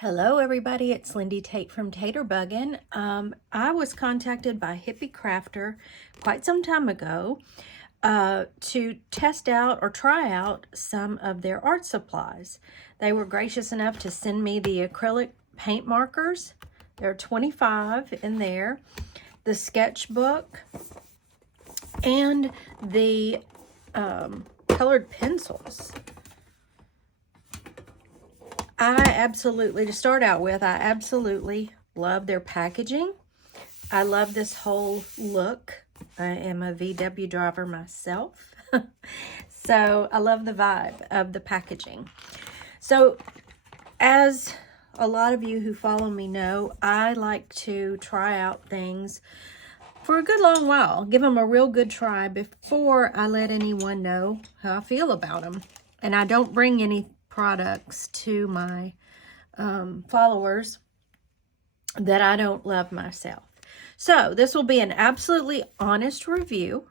Hello everybody, it's Lindy Tate from Tater Buggin'. I was contacted by Hippie Crafter quite some time ago to test out or try out some of their art supplies. They were gracious enough to send me the acrylic paint markers. There are 25 in there, the sketchbook, and the colored pencils. To start out with, I absolutely love their packaging. I love this whole look. I am a VW driver myself. So I love the vibe of the packaging. So as a lot of you who follow me know, I like to try out things for a good long while. Give them a real good try before I let anyone know how I feel about them. And I don't bring any products to my followers that I don't love myself. So this will be an absolutely honest review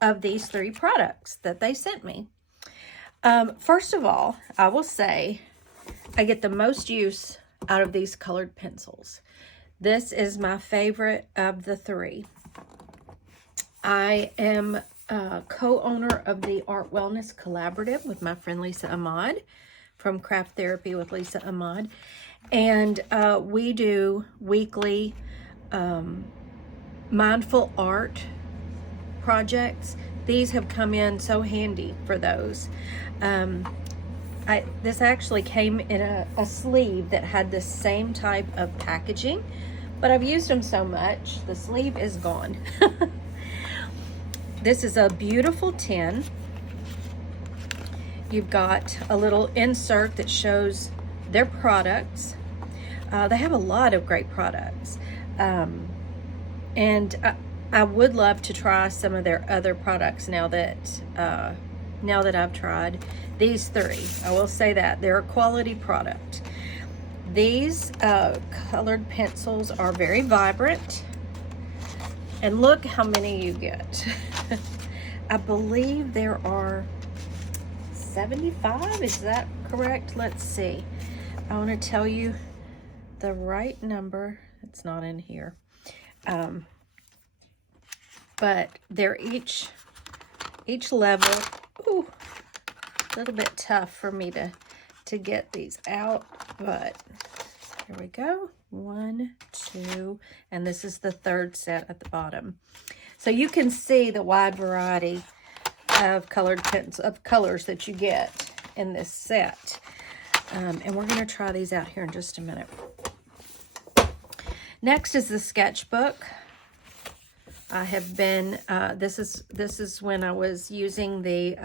of these 3 products that they sent me. First of all, I will say I get the most use out of these colored pencils. This is my favorite of the 3. I am a co-owner of the Art Wellness Collaborative with my friend Lisa Ahmad from Craft Therapy with Lisa Ahmad. And we do weekly mindful art projects. These have come in so handy for those. This actually came in a sleeve that had the same type of packaging, but I've used them so much, the sleeve is gone. This is a beautiful tin. You've got a little insert that shows their products. They have a lot of great products. And I would love to try some of their other products now that I've tried these 3. I will say that they're a quality product. These colored pencils are very vibrant. And look how many you get. I believe there are 75, is that correct? Let's see. I want to tell you the right number. It's not in here. But they're each level. Ooh, a little bit tough for me to get these out, but here we go. 1, 2, and this is the 3rd set at the bottom. So you can see the wide variety of colored pens of colors that you get in this set. And we're going to try these out here in just a minute. Next is the sketchbook. I have been, this is when I was using the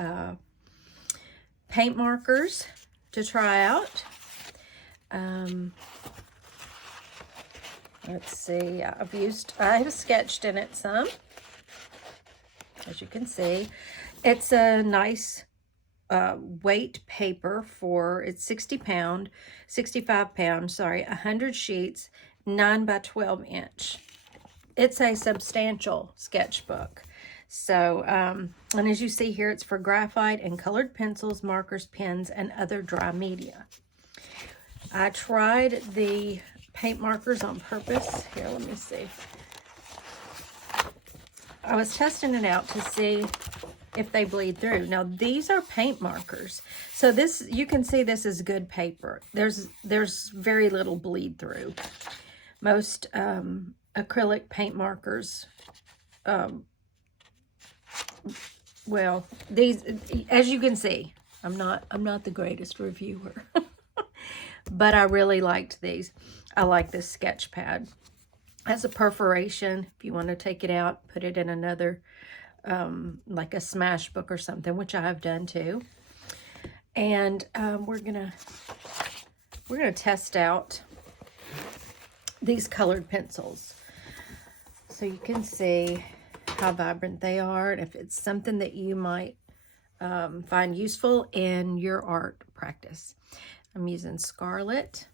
paint markers to try out. Let's see, I have sketched in it some, as you can see. It's a nice weight paper it's 65 pounds, 100 sheets, 9 by 12 inch. It's a substantial sketchbook. So, and as you see here, it's for graphite and colored pencils, markers, pens, and other dry media. I tried the paint markers on purpose. Here, let me see. I was testing it out to see if they bleed through. Now, these are paint markers. So this, you can see this is good paper. There's very little bleed through. Most acrylic paint markers, well, these, as you can see, I'm not the greatest reviewer, but I really liked these. I like this sketch pad. It has a perforation. If you want to take it out, put it in another, like a smash book or something, which I have done too. And we're gonna test out these colored pencils, so you can see how vibrant they are, and if it's something that you might find useful in your art practice. I'm using Scarlet.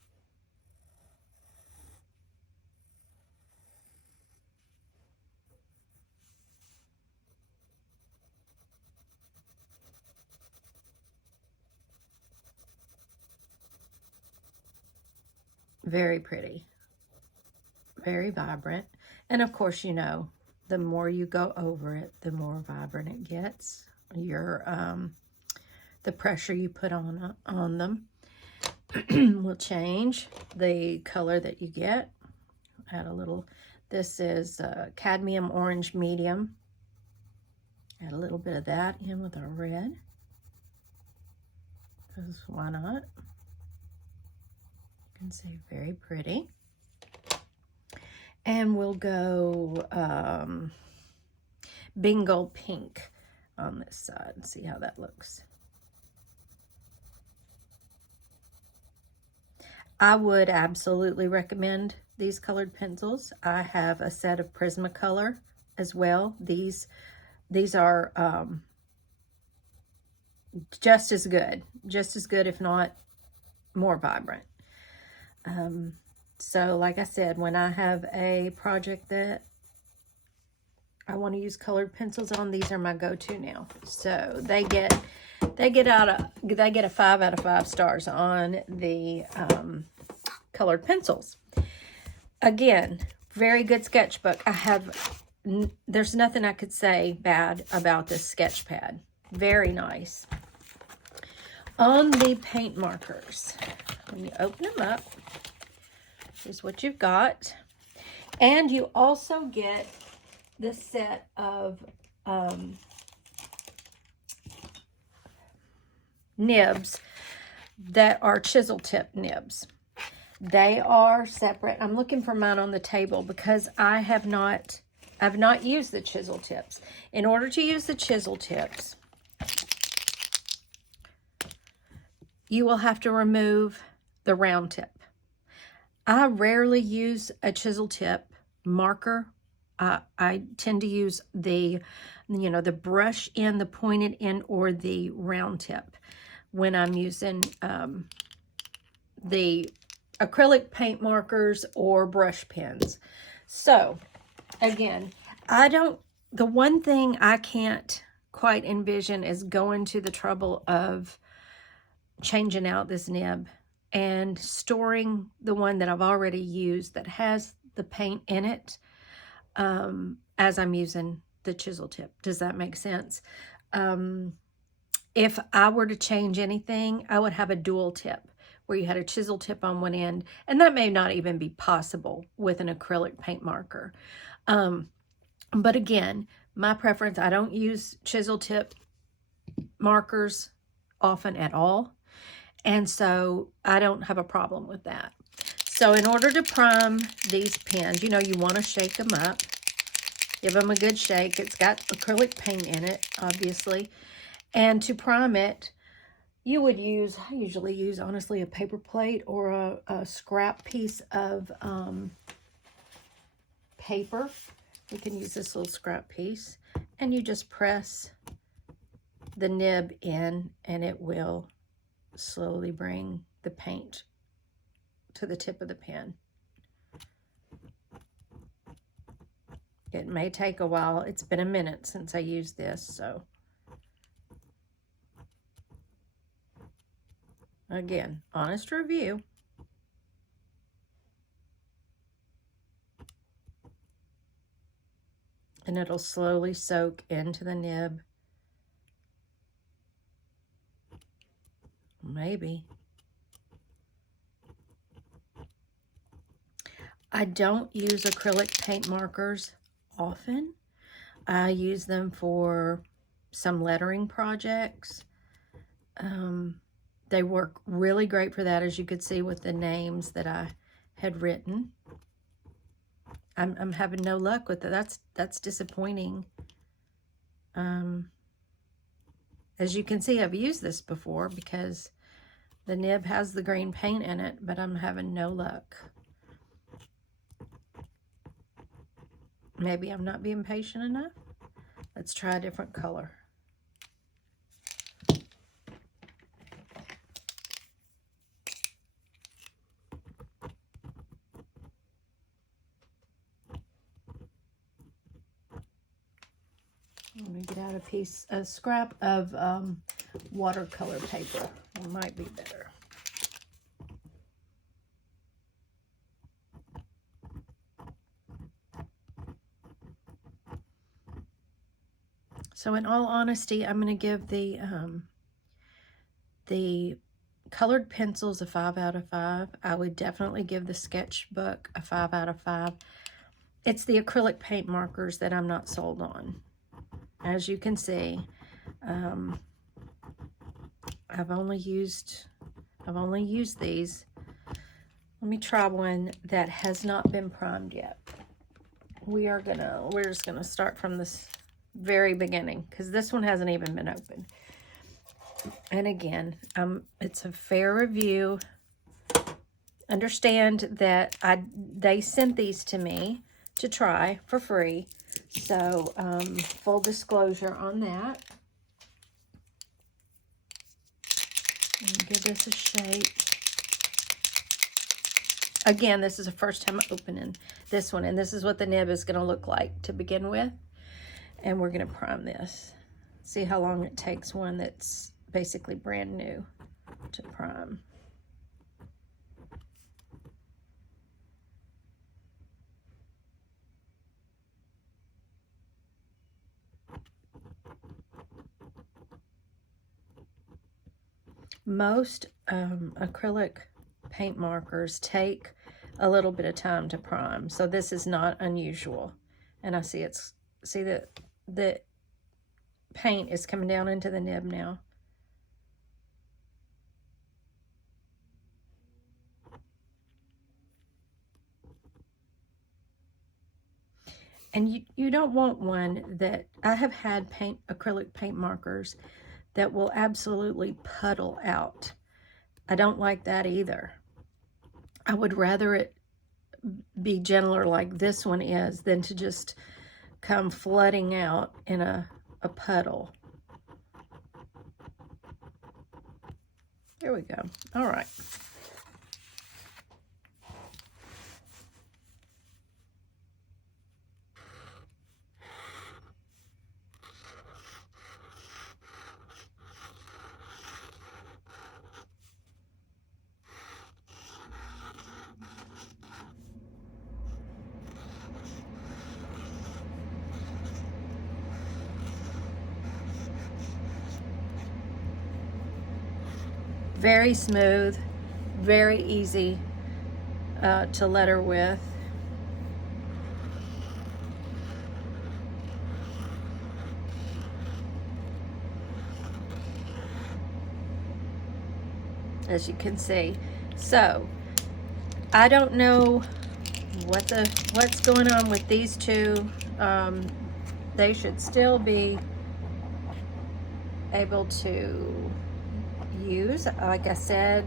Very pretty. Very vibrant. And of course, you know, the more you go over it, the more vibrant it gets. The pressure you put on them will change the color that you get. Add a little, this is cadmium orange medium. Add a little bit of that in with our red, because why not? You can see very pretty. And we'll go Bingo Pink on this side and see how that looks. I would absolutely recommend these colored pencils. I have a set of Prismacolor as well. These are just as good, if not more vibrant. So like I said, when I have a project that I want to use colored pencils on, these are my go-to now. So they get a 5 out of 5 stars on the colored pencils. Again, very good sketchbook. There's nothing I could say bad about this sketch pad. Very nice. On the paint markers, when you open them up, here's what you've got. And you also get this set of nibs that are chisel tip nibs. They are separate. I'm looking for mine on the table because I've not used the chisel tips. In order to use the chisel tips, you will have to remove the round tip. I rarely use a chisel tip marker. I tend to use the brush end, the pointed end, or the round tip when I'm using the acrylic paint markers or brush pens. So again, the one thing I can't quite envision is going to the trouble of changing out this nib and storing the one that I've already used that has the paint in it as I'm using the chisel tip. Does that make sense? If I were to change anything, I would have a dual tip where you had a chisel tip on one end, and that may not even be possible with an acrylic paint marker. But again, my preference, I don't use chisel tip markers often at all, and so I don't have a problem with that. So in order to prime these pens, you want to shake them up. Give them a good shake. It's got acrylic paint in it, obviously. And to prime it, I usually use, honestly, a paper plate or a scrap piece of paper. You can use this little scrap piece. And you just press the nib in, and it will slowly bring the paint to the tip of the pen. It may take a while. It's been a minute since I used this, so. Again, honest review. And it'll slowly soak into the nib. Maybe. I don't use acrylic paint markers often. I use them for some lettering projects. They work really great for that, as you could see with the names that I had written. I'm having no luck with it. That's disappointing. As you can see, I've used this before because the nib has the green paint in it, but I'm having no luck. Maybe I'm not being patient enough. Let's try a different color. Let me get out a scrap of watercolor paper. It might be better. So in all honesty, I'm going to give the colored pencils a 5 out of 5. I would definitely give the sketchbook a 5 out of 5. It's the acrylic paint markers that I'm not sold on. As you can see, I've only used these. Let me try one that has not been primed yet. We're just gonna start from this very beginning, because this one hasn't even been opened. And again, it's a fair review. Understand that they sent these to me to try for free. So full disclosure on that. Give this a shake. Again, this is the first time opening this one, and this is what the nib is going to look like to begin with. And we're going to prime this. See how long it takes one that's basically brand new to prime. Most acrylic paint markers take a little bit of time to prime, so this is not unusual. And I see that the paint is coming down into the nib now. And you don't want one that, I have had acrylic paint markers that will absolutely puddle out. I don't like that either. I would rather it be gentler like this one is than to just come flooding out in a puddle. There we go. All right. Very smooth, very easy to letter with. As you can see. So I don't know what's going on with these two. They should still be able to use. Like I said,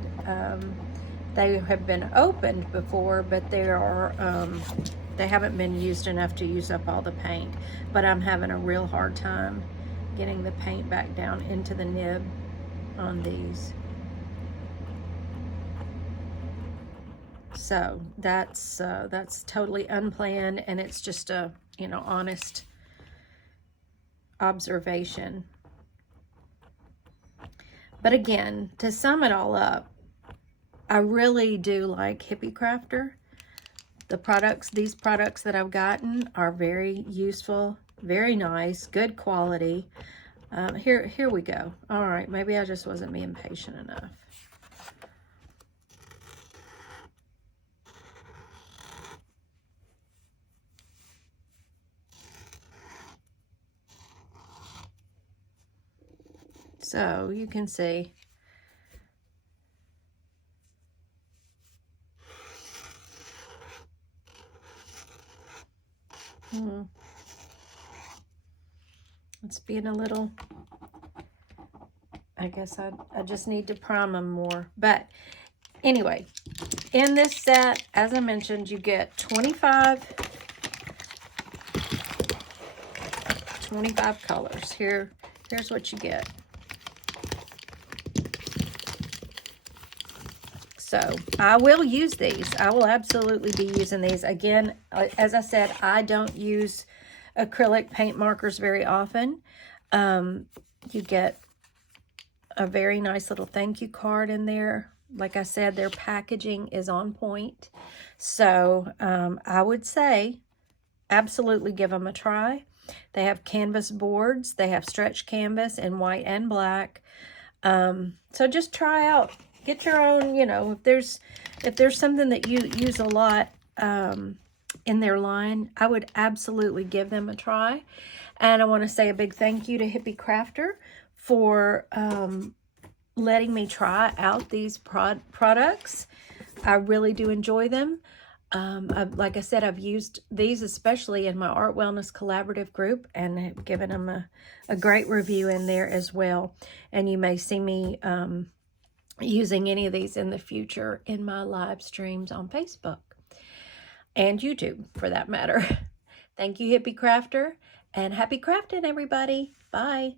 they have been opened before, but they haven't been used enough to use up all the paint. But I'm having a real hard time getting the paint back down into the nib on these. So that's totally unplanned, and it's just a honest observation. But again, to sum it all up, I really do like Hippie Crafter. These products that I've gotten are very useful, very nice, good quality. Here we go. All right, maybe I just wasn't being patient enough. So you can see. It's being a little, I guess I just need to prime them more. But anyway, in this set, as I mentioned, you get 25 colors. Here's what you get. So I will use these. I will absolutely be using these. Again, as I said, I don't use acrylic paint markers very often. You get a very nice little thank you card in there. Like I said, their packaging is on point. So I would say absolutely give them a try. They have canvas boards. They have stretch canvas in white and black. So just try out, get your own, you know, if there's something that you use a lot in their line, I would absolutely give them a try. And I want to say a big thank you to Hippie Crafter for letting me try out these products. I really do enjoy them. Like I said, I've used these especially in my Art Wellness Collaborative group and have given them a great review in there as well. And you may see me using any of these in the future in my live streams on Facebook and YouTube, for that matter. Thank you, Hippie Crafter, and happy crafting, everybody. Bye.